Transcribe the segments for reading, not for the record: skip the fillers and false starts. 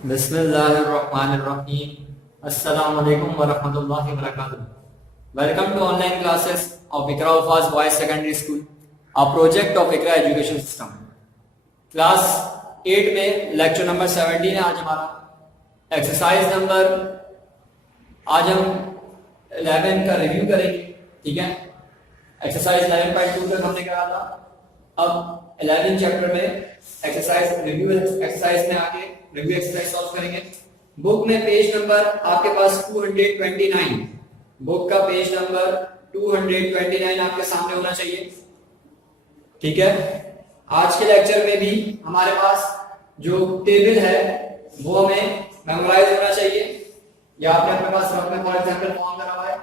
बिस्मिल्लाहिर्रहमानिर्रहीम। अस्सलाम वालेकुम वरहमतुल्लाहि वबरकातुहू। Welcome to online classes of Iqra Hufaz Boys Secondary School, a project of Iqra Education System. Class 8 में lecture number 17 है आज हमारा। एक्सरसाइज नंबर आज हम 11 का रिव्यू करेंगे, ठीक है। एक्सरसाइज 11.2 तक हमने करा था। अब 11 चैप्टर में एक्सरसाइज रिव्यू एक्सरसाइज में आके रिव्यू एक्सरसाइज सॉल्व करेंगे। बुक में पेज नंबर आपके पास 229, बुक का पेज नंबर 229 आपके सामने होना चाहिए, ठीक है। आज के लेक्चर में भी हमारे पास जो टेबल है वो हमें मेमोराइज होना चाहिए, या आपने अपने पास रफ में फॉर एग्जांपल फॉर्म करा हुआ है,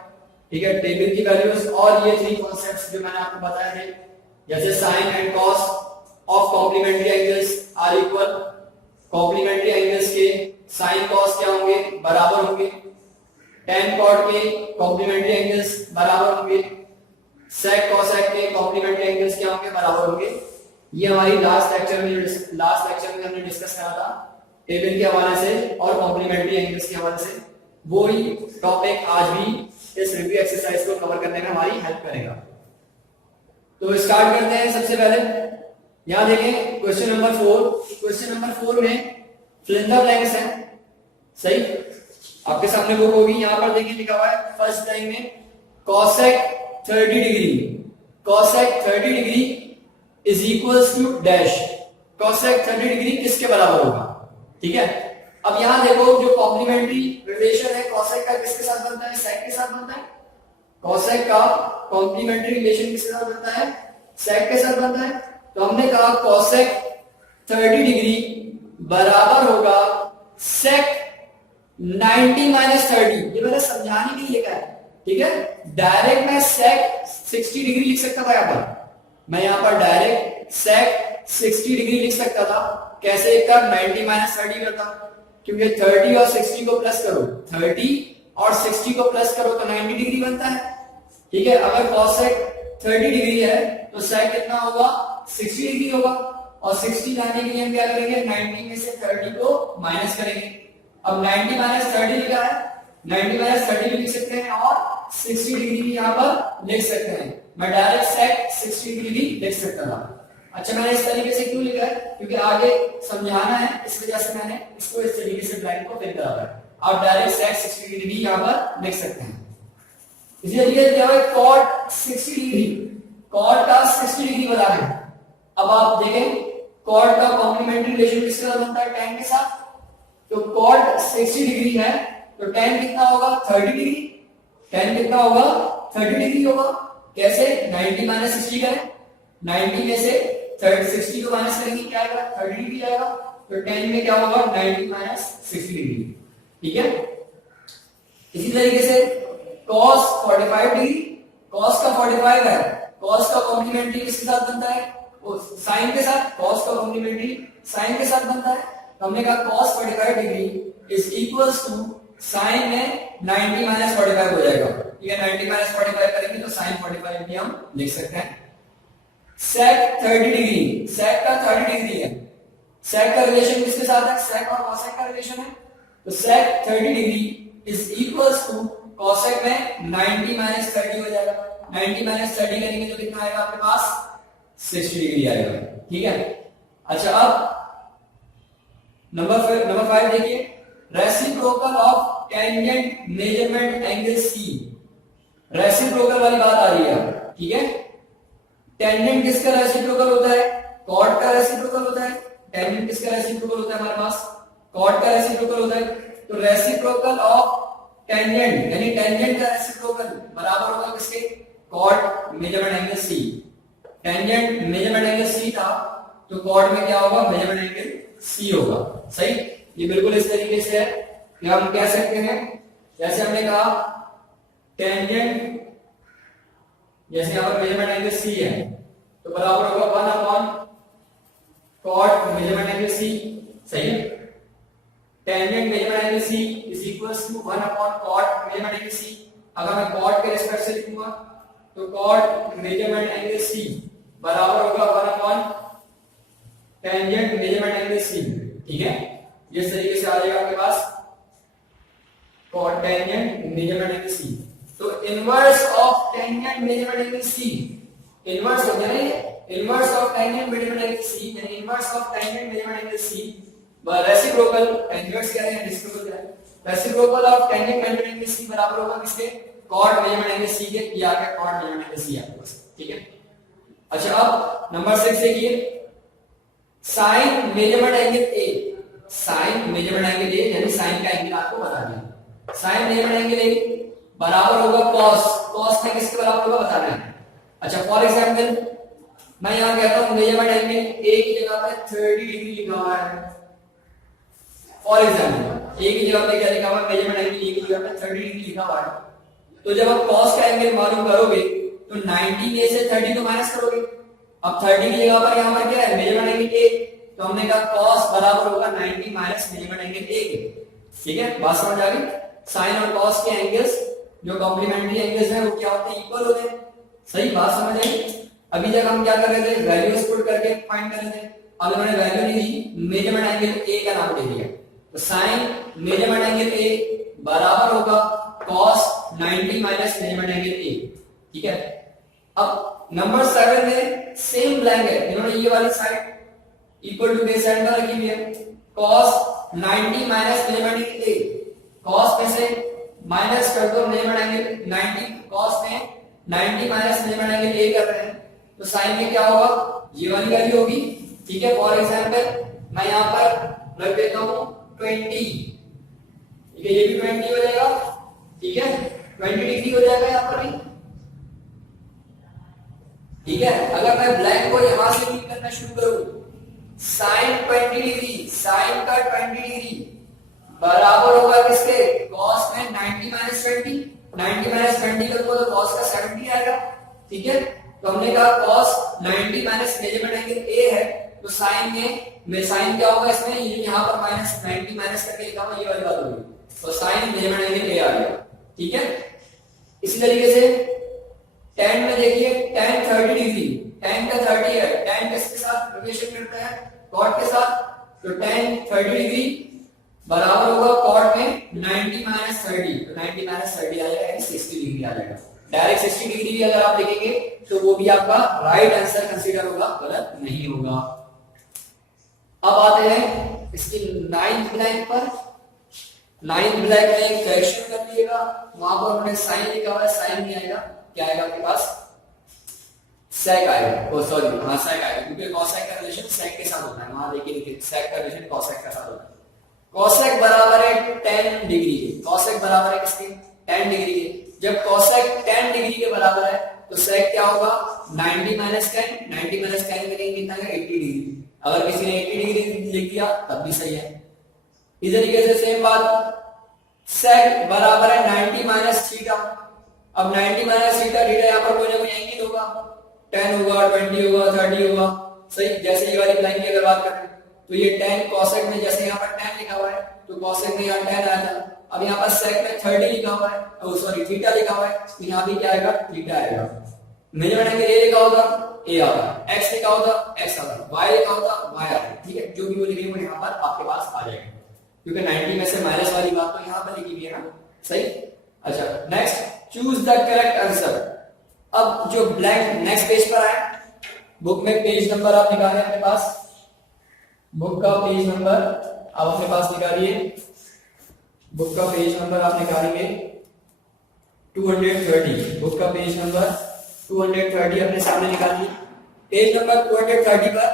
ठीक है। टेबल की वैल्यूज और ये 3 कॉन्सेप्ट्स जो मैंने आपको बताए थे, जैसे sine and cos of complementary angles are equal. Complementary angles के साइन कॉस क्या होंगे, बराबर होंगे। tan कॉट के कॉम्प्लीमेंट्री एंगल्स बराबर होंगे। sec cosec के कॉम्प्लीमेंट्री एंगल्स क्या होंगे, बराबर होंगे। ये हमारी लास्ट लेक्चर में हमने डिस्कस करा था टेबल के हवाले से और कॉम्प्लीमेंट्री एंगल्स के हवाले से। वो ही टॉपिक आज भी इस रिव्यू एक्सरसाइज को कवर करने में हमारी हेल्प करेगा। तो स्टार्ट करते हैं। सबसे पहले यहां देखें क्वेश्चन नंबर 4। क्वेश्चन नंबर 4 में फ्लिंटर लेंस है, सही। आपके सामने बुक होगी, यहां पर देखिए लिखा हुआ है फर्स्ट लाइन में cosec 30 degree, cosec 30 degree is equals to dash. cosec 30 degree किसके बराबर होगा, ठीक है। अब यहां देखो जो कॉम्प्लीमेंट्री रिलेशन है cosec का किसके साथ बनता है, sec के साथ बनता है। cosec का कॉम्प्लीमेंट्री रिलेशन किसके साथ बनता है, sec के साथ बनता है। तो हमने कहा cosec 30 डिग्री बराबर होगा sec 90 माइनस 30। ये मैंने समझाने के लिए कहा है, ठीक है। डायरेक्ट मैं sec 60 डिग्री लिख सकता था, यहां पर मैं यहां पर डायरेक्ट sec 60 डिग्री लिख सकता था। कैसे कर 90 माइनस 30 करता, क्योंकि 30 और 60 को प्लस करो, 30 और 60 को प्लस करो तो 90 डिग्री बनता है, ठीक है। अगर cosec 30 डिग्री है तो sec कितना होगा, 60 डिग्री होगा। और 60 लाने के लिए हम क्या करेंगे, 90 में से 30 को माइनस करेंगे। अब 90 माइनस 30 लिखा है, 90 माइनस 30 भी लिख सकते हैं और 60 डिग्री भी यहां पर लिख सकते हैं। मैं डायरेक्ट sec 60 डिग्री भी लिख सकता था। अच्छा, मैंने इस तरीके से क्यों लिखा है, क्योंकि आगे समझाना है, इस वजह से मैंने इसको इस तरीके से लाइन को फिल करा है। आप डायरेक्ट sec 60 डिग्री भी यहां पर लिख सकते हैं। इसी तरीके से क्या है cot 60 डिग्री, cot का 60 डिग्री बता है। अब आप देखें cot का कॉम्प्लीमेंट्री रिलेशन किसके साथ बनता है, tan के साथ। तो cot 60 डिग्री है तो tan कितना होगा, 30 डिग्री। tan कितना होगा, 30 डिग्री होगा। कैसे, 90 माइनस 60 करें, 90 में से 60 को माइनस करेंगे, क्या आएगा, 30 डिग्री आएगा। तो tan में क्या होगा, 90 माइनस 60 डिग्री, ठीक है। इसी तरीके से cos 45 डिग्री, cos का 45 है, cos का कॉम्प्लीमेंट्री किसके साथ बनता है, वो sin के साथ। cos का कॉम्प्लीमेंट्री sin के साथ बनता है। तो हमने कहा cos 45 degree is equals to sin में 90 माइनस 45 हो जाएगा, ठीक है। 90 माइनस 45 करेंगे तो sin 45 भी हम लिख सकते हैं। sec 30 डिग्री, sec का 30 डिग्री है, sec का रिलेशन किसके साथ है, sec और cosec का रिलेशन है। तो sec 30 degree is equals to cosec में 90 माइनस 30 हो जाएगा। 90 माइनस 30 करेंगे तो कितना आएगा आपके पास, 60 डिग्री आएगा, ठीक है। अच्छा, अब नंबर 5 देखिए, reciprocal of tangent measurement angle C. Reciprocal वाली बात आ रही है, ठीक है। टेंजेंट किसका रेसिप्रोकल होता है, कॉट का रेसिप्रोकल होता है। टेंजेंट किसका रेसिप्रोकल होता है, हमारे पास कॉट का रेसिप्रोकल होता है। तो रेसिप्रोकल ऑफ टेंजेंट यानी टेंजेंट का रेसिप्रोकल बराबर होगा किसके, cot measurement angle C. Tangent measurement angle C था तो कॉट में क्या होगा, मेजरमेंट एंगल सी होगा, सही। ये बिल्कुल इस तरीके से है कि हम कह सकते हैं, जैसे हमने कहा टेंजेंट, जैसे यहां पर मेजरमेंट एंगल सी है तो बराबर होगा 1 upon cot measurement angle C, सही है। Tangent measurement angle C is equals to 1 upon cot measurement angle C. अगर मैं कॉट के रिस्पेक्ट से लिखूंगा तो कॉट मेजरमेंट एंगल सी बराबर होगा 1 upon tangent measurement angle C, ठीक है। इस तरीके से आ जाएगा आपके पास टेंजेंट मेजरमेंट एंगल सी। तो inverse of tangent measurement angle C, inverse हो गया ना, inverse of tangent measurement angle C यानी inverse of tangent measurement angle C reciprocal, inverse क्या है रेसिप्रोकल क्या है, reciprocal of tangent measurement angle C बराबर होगा किसके, कॉट मेजरमेंट एंगल सी के, ये आ गया कॉट मेजरमेंट एंगल सी आपके पास, ठीक है। अच्छा अब नंबर 6 देखिए, sine measurement angle A, sine measurement angle A यानी साइन का एंगल आपको बता दिया, साइन मेजरमेंट एंगल ए बराबर होगा कॉस, कॉस में किसके बराबर होगा बताना है। अच्छा फॉर एग्जांपल मैं यहां कहता हूं मेजरमेंट एंगल ए की जगह पे 30 डिग्री लिखा हुआ है, फॉर एग्जांपल ए की जगह पे क्या लिखा हुआ है, मेजरमेंट एंगल ए की जगह पे 30 डिग्री लिखा हुआ है, तो जब आप कॉस का एंगल मालूम करोगे तो 90 में से 30 को माइनस करोगे, अब 30 की जगह पर यहां पर क्या है मेजरमेंट एंगल ए, तो हमने कहा cos बराबर होगा 90 माइनस मेजरमेंट एंगल ए के, ठीक है बात समझ आ गई। साइन और cos के एंगल्स जो कॉम्प्लीमेंट्री एंगल्स हैं वो क्या होते हैं, इक्वल होते हैं, सही बात समझ आई। अभी जब हम क्या कर रहे थे वैल्यूज पुट करके फाइंड कर रहे थे, अब इन्होंने वैल्यू नहीं दी, मेजरमेंट एंगल ए का नाम दे दिया, तो साइन मेजरमेंट एंगल ए बराबर होगा cos 90 माइनस मेजरमेंट एंगल ए, ठीक है। अब नंबर 7 में सेम ब्लैंक है, इन्होंने ये वाली side equal to base side पर रखी हुई है, cos 90 minus measurement angle A, cos में से माइनस कर दो मेजरमेंट एंगल 90, cos में 90 माइनस मेजरमेंट एंगल ए कर रहे हैं, तो साइन में क्या होगा ये वाली वैल्यू होगी, ठीक है। फॉर एग्जांपल मैं यहां पर रख देता हूं 20, ठीक है, ये भी 20 हो जाएगा, ठीक है 20 डिग्री हो जाएगा यहां पर भी, ठीक है। अगर मैं ब्लैंक को यहां से रीड करना शुरू करूं, साइन 20 डिग्री, साइन का 20 डिग्री बराबर होगा किसके, cos में 90 माइनस 20, 90 माइनस 20 करूंगा तो cos का 70 आएगा, ठीक है। तो हमने कहा cos 90 माइनस मेजरमेंट एंगल ए है, तो साइन में साइन क्या होगा इसमें, ये यहां पर माइनस 90 माइनस करके लिखा हुआ ये वाली बात होगी, तो साइन मेजरमेंट एंगल ए आ गया, ठीक है। इसी तरीके से tan में देखिए tan 30 डिग्री, tan का 30 है, tan किसके साथ रिलेशन करता है, cot के साथ, तो tan 30 डिग्री बराबर होगा cot में 90 माइनस 30, तो 90 माइनस 30 आ जाएगा, 60 डिग्री आ जाएगा। डायरेक्ट 60 डिग्री भी अगर आप लिखेंगे तो वो भी आपका राइट आंसर कंसीडर होगा, गलत नहीं होगा। अब आते हैं इसकी 9th ब्लैंक पर, 9th ब्लैंक में एक करेक्शन कर लीजिएगा, वहां पर उन्होंने साइन लिखा हुआ है, साइन नहीं आएगा, क्या आएगा आपके पास sec आएगा, ओ सॉरी हाँ sec आएगा, क्योंकि cosec का रिलेशन sec के साथ होता है, वहां देखिए sec का रिलेशन cosec के साथ होता है। cosec बराबर है 10 डिग्री के, cosec बराबर है किसके 10 डिग्री के, जब cosec 10 डिग्री के बराबर है तो sec क्या होगा 90 माइनस 10, 90 माइनस 10 करेंगे कितना है 80 डिग्री, अगर किसी ने 80 डिग्री लिख दिया तब भी सही है। इस तरीके से सेम बात sec बराबर है 90 माइनस थीटा, अब 90 माइनस थीटा, थीटा यहाँ पर कोई ना कोई एंगल होगा, 10 होगा 20 होगा 30 होगा, सही। जैसे ये वाली लाइन की अगर बात करें तो ये 10 cosec में जैसे यहाँ पर 10 लिखा हुआ है तो cosec में यहाँ 10 आया था, अब यहाँ पर sec में 30 लिखा हुआ है, ओ सॉरी थीटा लिखा हुआ है, तो यहाँ भी क्या आएगा थीटा आएगा। मेजरमेंट एंगल ए लिखा होगा ए आएगा, x लिखा होगा x आएगा, y लिखा होगा y आएगा, ठीक है। जो भी वो लिखेंगे वो यहाँ पर आपके पास आ जाएगा, क्योंकि 90 में से माइनस वाली बात तो यहाँ पर लिखी हुई है ना, सही। अच्छा next choose the correct answer. अब जो ब्लैंक नेक्स्ट पेज पर आए, बुक में पेज नंबर आप निकालें अपने पास, बुक का पेज नंबर आप अपने पास निकालिए, बुक का पेज नंबर आप निकालेंगे 230, बुक का पेज नंबर 230 अपने सामने निकालिए। पेज नंबर 230 पर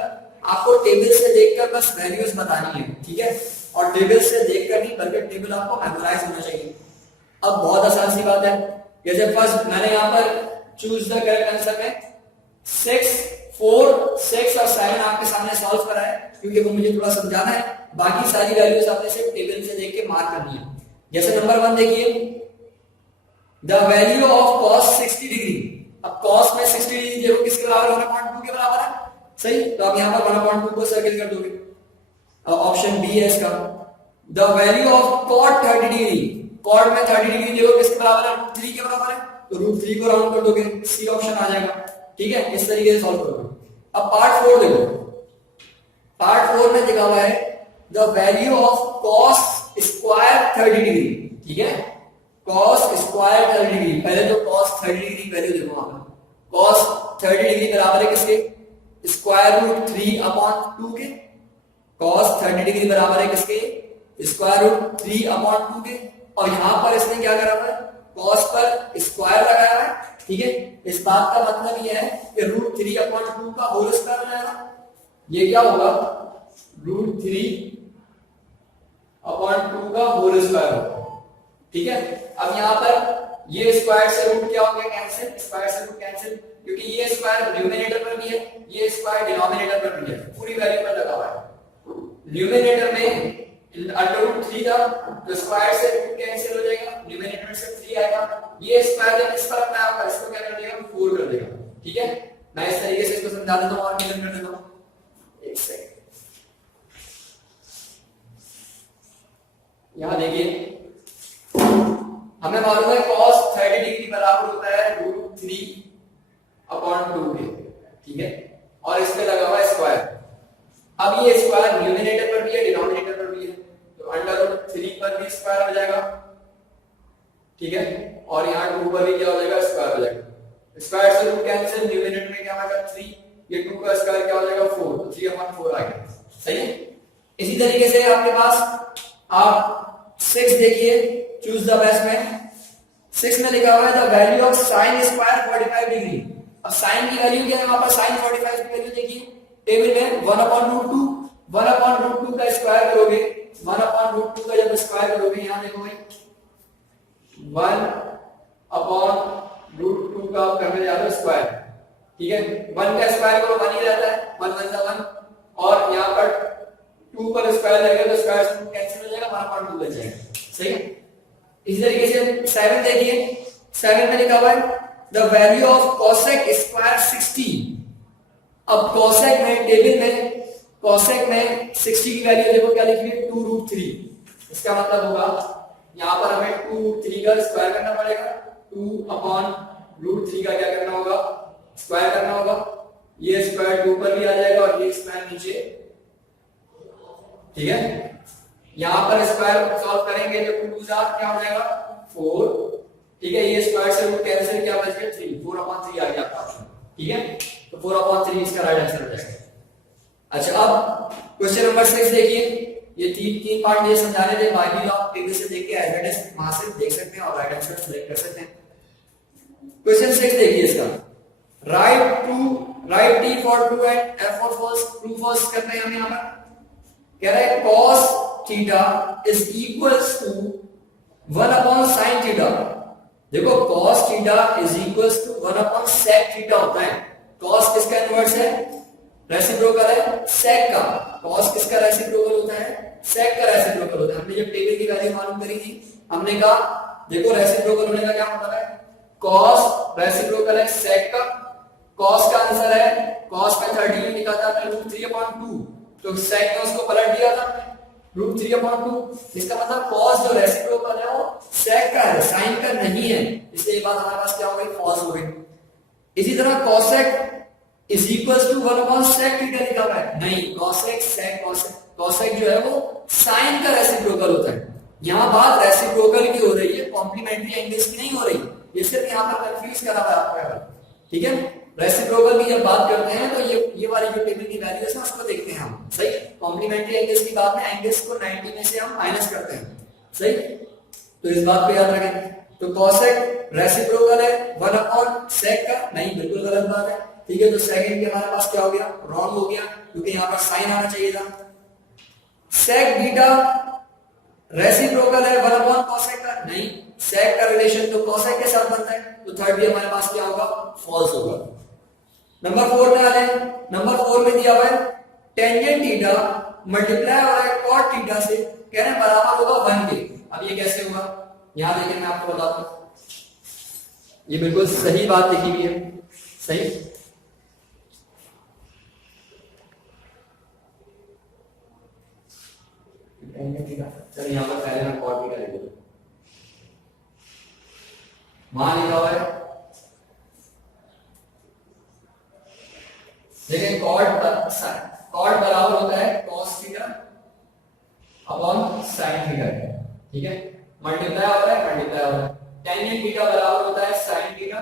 आपको टेबल से देखकर बस वैल्यूज बतानी है, ठीक है, और टेबल से देखकर नहीं बल्कि टेबल आपको मेमोराइज होना चाहिए। अब बहुत आसान सी बात है, जैसे फर्स्ट मैंने यहाँ पर चूज द करेक्ट आंसर में 6, 4, 6 और 7 आपके सामने सॉल्व करा है, क्योंकि वो मुझे थोड़ा समझाना है, बाकी सारी वैल्यूज आपने सिर्फ टेबल से देख के मार्क करनी है। जैसे नंबर 1 देखिए, the value of cos 60 degree, अब cos में 60 डिग्री देखो किसके बराबर है, 1/2 के बराबर है, सही। तो आप यहाँ पर 1/2 को सर्किल कर दोगे, ऑप्शन बी है इसका। The value of cot 30 degree, cot में 30 डिग्री देखो किसके बराबर है, √3 के बराबर है, तो √3 को राउंड कर दोगे, सी ऑप्शन आ जाएगा, ठीक है। इस तरीके से सॉल्व करोगे। अब पार्ट 4 देखो, पार्ट 4 में लिखा हुआ है the value of cos square 30 degree, ठीक है, कॉस स्क्वायर 30 डिग्री। पहले तो कॉस 30 डिग्री वैल्यू देखो वहां पर, कॉस 30 डिग्री बराबर है किसके, स्क्वायर रूट 3/2 के। कॉस 30 डिग्री बराबर है किसके, स्क्वायर रूट 3/2 के। और यहां पर इसने क्या करा हुआ है, कॉस पर स्क्वायर लगाया है, ठीक है। इस बात का मतलब यह है कि रूट 3/2 का होल स्क्वायर बनाएगा, ये क्या होगा, रूट 3/2 का होल स्क्वायर होगा, ठीक है। अब यहां पर ये स्क्वायर से रूट क्या हो गया, कैंसिल, स्क्वायर से रूट कैंसिल, क्योंकि ये स्क्वायर न्यूमरेटर पर भी है, ये स्क्वायर डिनोमिनेटर पर भी है, पूरी वैल्यू पर लगा हुआ है। न्यूमरेटर में अंडर 3 था तो स्क्वायर से रूट कैंसिल हो जाएगा, न्यूमरेटर से 3 आएगा, ये स्क्वायर है, इस पर अपना होगा, इसको क्या कर देगा, 4 कर देगा, ठीक है। मैं इस तरीके से इसको समझा देता हूं और क्लियर कर देता हूं। एक सेकंड, यहां देखिए हमें मालूम है cos 30 डिग्री बराबर होता है रूट 3/2 के, ठीक है, और इस पे लगा हुआ है स्क्वायर। अब ये स्क्वायर न्यूमरेटर पर भी है, डिनोमिनेटर पर भी है, तो अंडर रूट 3 पर भी स्क्वायर हो जाएगा, ठीक है, और यहाँ 2 पर भी क्या हो जाएगा, स्क्वायर हो जाएगा। स्क्वायर से रूट कैंसिल, न्यूमरेटर में क्या आएगा 3, ये 2 का स्क्वायर क्या हो जाएगा 4, तो 3/4 आ गया, सही है। इसी तरीके से आपके पास आप 6 देखिए, चूज द बेस्ट में 6 में लिखा हुआ है the value of sine square 45 degree. अब साइन की वैल्यू क्या है, वहां पर साइन 45 की वैल्यू देखिए टेबल में 1/√2, 1/√2 का स्क्वायर करोगे, 1/√2 का जब स्क्वायर करोगे, यहां देखो भाई 1/√2 का करने जा रहे हो स्क्वायर, ठीक है, 1 का स्क्वायर करो 1 ही रहता है, 1 1 सा 1, और यहां पर 2 पर स्क्वायर लगेगा तो स्क्वायर से कैंसिल हो जाएगा, 1/2 बच जाएगा, सही। इसी तरीके से 7 देखिए, 7 में लिखा हुआ है the value of cosec square 60। अब कोसेक में टेबल में कोसेक में 60 की वैल्यू देखो क्या लिखी है, 2√3। इसका मतलब होगा यहां पर हमें 2√3 का स्क्वायर करना पड़ेगा, 2/√3 का क्या करना होगा, स्क्वायर करना होगा। ये स्क्वायर 2 पर भी आ जाएगा और ये स्क्वायर नीचे, ठीक है। यहां पर स्क्वायर सॉल्व करेंगे तो 2 क्या हो जाएगा 4, ठीक है, ये स्क्वायर से रूट कैंसिल, क्या बच गया 3, 4/3 आ गया आपका ऑप्शन, ठीक है, तो 4/3 इसका राइट आंसर हो जाएगा। अच्छा, अब क्वेश्चन नंबर 6 देखिए, ये तीन पार्ट ये समझाने थे, बाकी आप टीवी से देख के एडवांटेज वहां से देख सकते हैं और राइट आंसर सेलेक्ट कर सकते हैं। क्वेश्चन 6 देखिए इसका, write T for true and F for false, true false करना है हमें। यहां पर कह रहा है cos theta is equals to 1/sin theta. देखो cos theta is equals to 1/sec theta होता है। cos किसका इनवर्स है, रेसिप्रोकल है sec का। cos किसका रेसिप्रोकल होता है, sec का रेसिप्रोकल होता है। हमने जब टेबल की वैल्यू मालूम करी थी, हमने कहा देखो रेसिप्रोकल होने का क्या मतलब है, cos रेसिप्रोकल है sec का। cos का आंसर है, cos में 30 में लिखा था √3/2, तो sec में उसको पलट दिया था √3/2। इसका मतलब cos जो रेसिप्रोकल है वो sec का है, sin का नहीं है, इसलिए ये बात हमारे पास क्या हो गई, फॉल्स हो गई। इसी तरह cosec is equals to 1/sec theta लिखा हुआ है, नहीं, cosec sec cosec जो है वो sin का रेसिप्रोकल होता है। यहां बात रेसिप्रोकल की हो रही है, कॉम्प्लीमेंट्री एंगल्स की नहीं हो रही, ये सिर्फ यहां पर कंफ्यूज करा हुआ है आपको, ठीक है। रेसिप्रोकल की जब बात करते हैं तो ये वाली जो टेबल की वैल्यू है उसको देखते हैं हम, सही। कॉम्प्लीमेंट्री एंगल्स की बात में एंगल्स को 90 में से हम माइनस करते हैं, सही, तो इस बात को याद रखें। तो cosec रेसिप्रोकल है 1/sec का, नहीं, बिल्कुल गलत बात है, ठीक है। तो सेकंड के हमारे पास क्या हो गया, रॉन्ग हो गया, क्योंकि यहां पर साइन आना चाहिए था। sec बीटा रेसिप्रोकल है 1/cosec का, नहीं, sec का रिलेशन तो cosec के साथ बनता है, तो थर्ड भी हमारे पास क्या होगा, फॉल्स होगा। नंबर 4 में आ रहे हैं, नंबर 4 में दिया हुआ है टेंजेंट थीटा मल्टीप्लाई हो रहा है cot थीटा से, कह रहे हैं बराबर होगा 1 के। अब ये कैसे होगा, यहां देखिए मैं आपको बताता हूं, ये बिल्कुल सही बात लिखी हुई है, सही। चलिए यहां पर पहले मैं cot थीटा लिख देता हूं, वहां लिखा हुआ है, देखिए cot बराबर होता है cos theta upon sine theta है, ठीक है, मल्टीप्लाई हो रहा है, मल्टीप्लाई हो रहा है, टेंजेंट थीटा बराबर होता है sine theta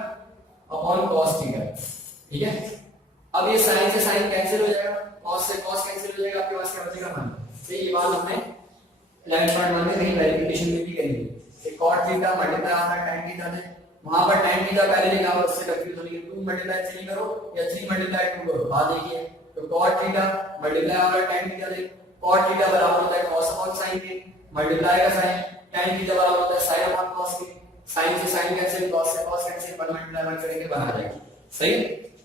upon cos theta, ठीक है। अब ये साइन से साइन कैंसिल हो जाएगा, कॉस से कॉस कैंसिल हो जाएगा, आपके पास क्या बचेगा 1। तो ये बात हमने 11.1 में कहीं वेरिफिकेशन में भी करी है। cot थीटा मल्टीप्लाई आता है tan थीटा से, वहां पर tan थीटा पहले लिखा हुआ, उससे कंफ्यूज होने की 2 मल्टीप्लाई 3 करो या 3 मल्टीप्लाई 2 करो, बात देखिए। तो cot थीटा मल्टीप्लाई आ रहा है tan थीटा से, cot थीटा बराबर होता है cos अपॉन sin के, मल्टीप्लाई का साइन, tan थीटा बराबर होता है sin अपॉन cos के, sin से sin कैंसिल, cos से cos कैंसिल, 1 मल्टीप्लाई 1 करेंगे बन आ जाएगा, सही।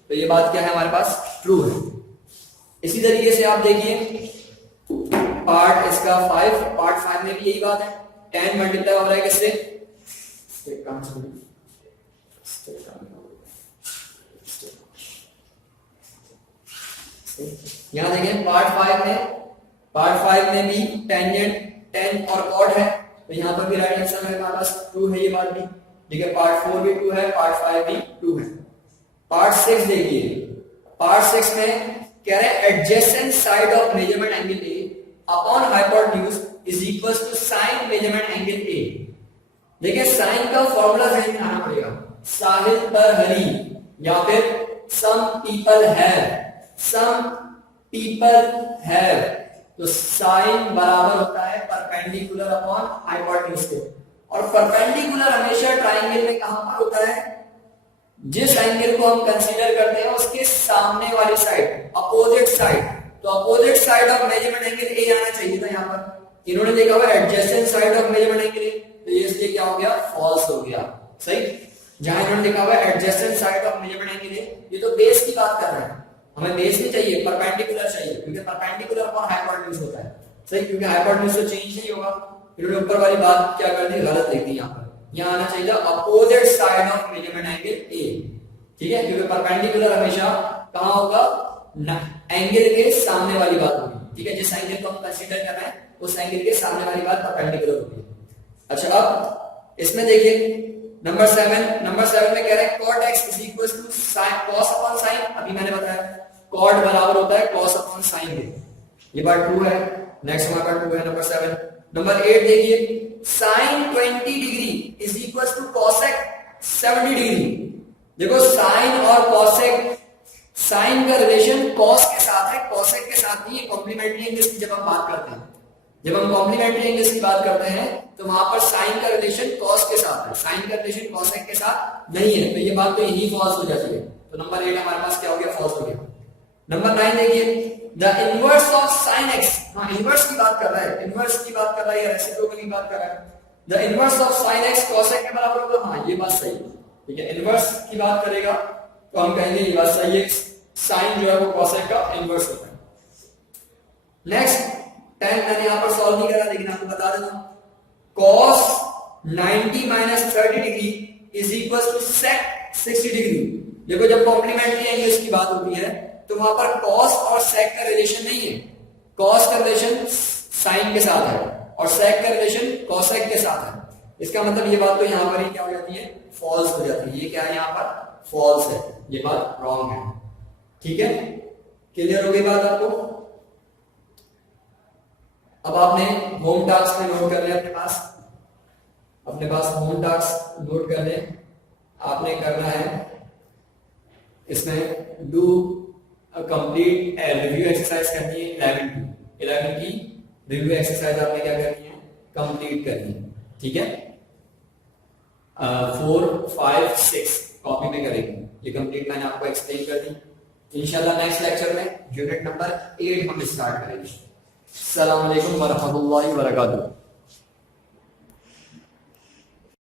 तो ये बात क्या है हमारे पास, ट्रू है। इसी तरीके से आप देखिए पार्ट इसका 5, पार्ट 5 में भी यही बात है, tan मल्टीप्लाई हो रहा है किससे, यहां देखें पार्ट 5 में भी टेंजेंट tan और cot है, तो यहां पर भी राइट आंसर है हमारे पास, ट्रू है ये बात भी, ठीक है। पार्ट 4 भी ट्रू है, पार्ट 5 भी ट्रू है। पार्ट 6 देखिए, पार्ट 6 में कह रहे हैं adjacent side of measurement angle A upon hypotenuse is equals to sine measurement angle A. देखिए साइन का फॉर्मूला ध्यान में आना पड़ेगा, साहिल पर हरी या फिर सम पीपल हैव, तो साइन बराबर होता है परपेंडिकुलर अपॉन हाइपोटेन्यूज के, और परपेंडिकुलर हमेशा ट्राइंगल में कहां पर होता है, जिस एंगल को हम कंसीडर करते हैं उसके सामने वाली साइड, अपोजिट साइड। तो opposite side of measurement angle ए आना चाहिए था, यहाँ पर इन्होंने देखा हुआ adjacent side of measurement angle ए, तो ये इसलिए क्या हो गया, फॉल्स हो गया, सही। जहां इन्होंने देखा हुआ adjacent side of measurement angle ए, ये तो बेस की बात कर रहे हैं, हमें बेस नहीं चाहिए, परपेंडिकुलर चाहिए, क्योंकि परपेंडिकुलर अपॉन हाइपोटेन्यूज होता है, सही, क्योंकि हाइपोटेन्यूज तो चेंज नहीं होगा। इन्होंने ऊपर वाली बात क्या कर दी, गलत लिख दी, यहाँ पर यहां आना चाहिए opposite side of measurement angle ए, ठीक है, क्योंकि परपेंडिकुलर हमेशा कहां होगा, एंगल के सामने वाली बात होगी, ठीक है, जिस एंगल को हम कंसीडर कर रहे हैं उस एंगल के सामने वाली बात परपेंडिकुलर होगी। अच्छा अब इसमें देखिए नंबर 7 में कह रहे हैं cot x is equals to sin cos upon sin, अभी मैंने बताया cot बराबर होता है cos अपॉन sin के, ये बात ट्रू है। नेक्स्ट हमारा बात ट्रू है नंबर 7। नंबर 8 देखिए sin 20 degree is equal to cosec 70 degree. देखो साइन और cosec, साइन का रिलेशन cos के साथ है, cosec के साथ नहीं है। कॉम्प्लीमेंट्री एंगल्स की जब हम बात करते हैं, जब हम कॉम्प्लीमेंट्री एंगल्स की बात करते हैं तो वहां पर साइन का रिलेशन cos के साथ है, साइन का रिलेशन cosec के साथ नहीं है, तो ये बात तो यही फॉल्स हो जाती है। तो नंबर 8 हमारे पास क्या हो गया, फॉल्स हो गया। नंबर 9 देखिए the inverse of sin x, हाँ इनवर्स की बात कर रहा है, इनवर्स की बात कर रहा है या रेसिप्रोकल की बात कर रहा है। The inverse of sin x cosec के बराबर होगा, हाँ ये बात सही है, ठीक है। इनवर्स की बात करेगा तो हम कहेंगे ये बात सही है, साइन जो है वो cosec का इनवर्स होता है। नेक्स्ट 10 मैंने यहां पर सॉल्व नहीं करा, लेकिन आपको बता देता हूं cos 90 minus 30 degree is equal to sec 60 degree. देखो जब कॉम्प्लीमेंट्री एंगल्स की बात होती है तो वहां पर cos और sec का रिलेशन नहीं है, cos का रिलेशन sin के साथ है और sec का रिलेशन cosec के साथ है। इसका मतलब ये बात तो यहां पर ही क्या हो जाती है, फॉल्स हो जाती है। ये क्या है, यहां पर फॉल्स है, ये बात रॉन्ग है, ठीक है। क्लियर हो गई बात आपको। अब आपने होम टास्क में नोट कर लिया, अपने पास होम टास्क नोट कर ले। आपने करना है इसमें डू कंप्लीट रिव्यू एक्सरसाइज करनी है 11 की रिव्यू एक्सरसाइज आपने क्या करनी है, कंप्लीट करनी है, ठीक है। 4, 5, 6 कॉपी में करेंगे, ये कंप्लीट मैंने आपको एक्सप्लेन कर दी। इंशाल्लाह नेक्स्ट लेक्चर में यूनिट नंबर 8 हम स्टार्ट करेंगे। अस्सलाम वालेकुम व रहमतुल्लाहि व बरकातुहू।